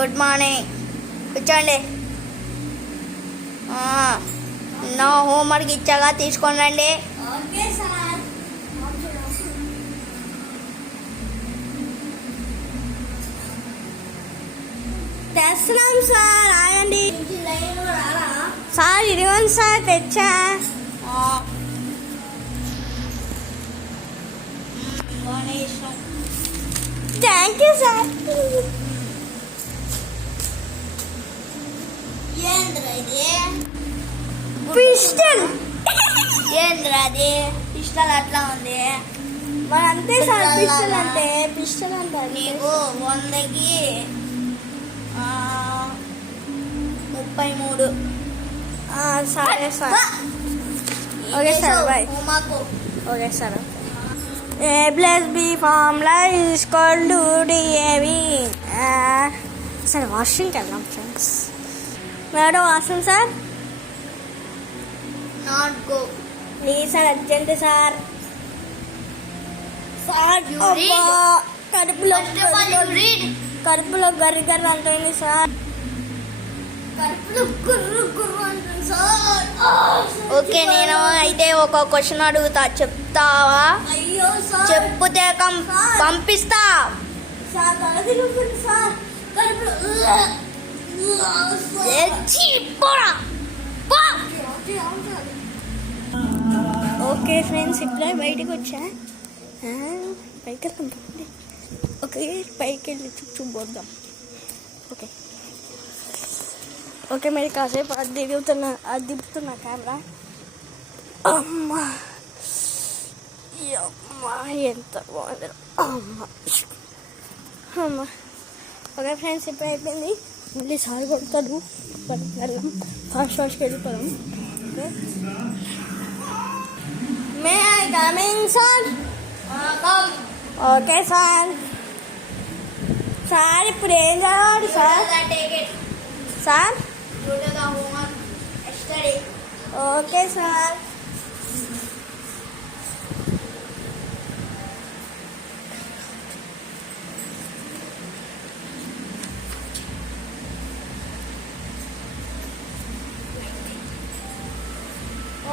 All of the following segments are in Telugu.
Good morning. కూర్చోండి. నా హోంవర్క్ ఇచ్చాగా తీసుకొని రండి. Okay sir. తెస్తున్నాం సార్, ఆగండి సార్. ఇదిగోండి సార్, తెచ్చా. Thank you sir. ఏంద్రా ఇది? పిస్టల్. ఏంద్రా అది? పిస్టల్ అట్లా ఉంది. మరి అంతే సార్, పిస్టల్ అంటే పిస్టల్ అంటే నీకు 100కి 33. సరే sir. Okay sir, bye. Okay sir. A+B formula is called to DAV. Sir వాష్రూమ్కి వెళ్దాం friends. Madam washroom sir. Not go. Please sir, urgent sir. Sir కడుపులో గర్రి గర్ర అంటుంది సార్. కడుపులో గుర్రు గుర్రు అంటుంది సార్. ఓకే, నేను అయితే ఒక క్వశ్చన్ అడుగుతా, చెప్తావా? అయ్యో సార్. చెప్పుతే పంపిస్తా. సార్ కడుపులో సార్, కడుపులో. ఓకే ఫ్రెండ్స్, ఇప్పుడే బయటకు వచ్చా. పైకి వెళ్తాం. ఓకే, పైకి వెళ్ళి చూద్దాం. ఓకే ఓకే, మరి కాసేపు అది దిగుతున్నా కెమెరా. అమ్మా ఎంత బాగుంది. అమ్మా ఓకే ఫ్రెండ్స్, ఇప్పుడు అయిపోయింది. మళ్ళీ సార్ కొడతాడు. వెళ్దాం, ఫాస్ట్కి వెళ్ళిపోదాం. Okay, may I coming sir? Okay sir. Sir ఇప్పుడు ఏం చదవాలి sir? Sir okay sir.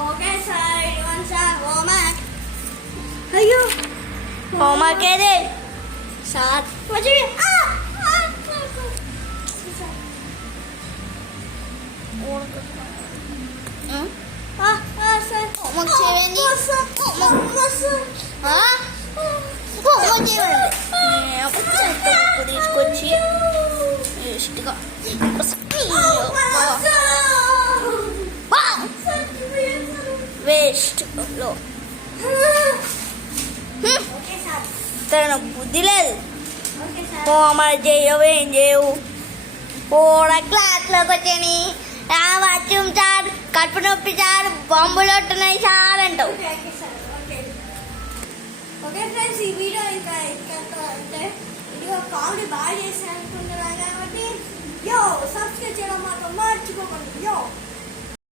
Okay sir, ఇవ్వండి సార్ హోంవర్క్. అయ్యో, హోంవర్క్ ఏదే సార్? హోంవర్క్ చేయండి. తీసుకొచ్చి వేస్ట్గా వేస్ట్లో తన బుద్ధి లేదు. హోంవర్క్ చేయవు, ఏం చేయవు. క్లాస్లోకి వచ్చాని వాచ్యం సార్, కడుపు నొప్పి సార్, బొమ్మలు ఉంటున్నాయి సార్ అంటావు. ఓకే ఫ్రెండ్స్, ఈ వీడియో ఇంకా అంటే ఇదిగో కామెడీ బాగా చేశాను అనుకుంటున్నాను కాబట్టి సబ్స్క్రైబ్ చేయడం మాత్రం మర్చిపోకండి.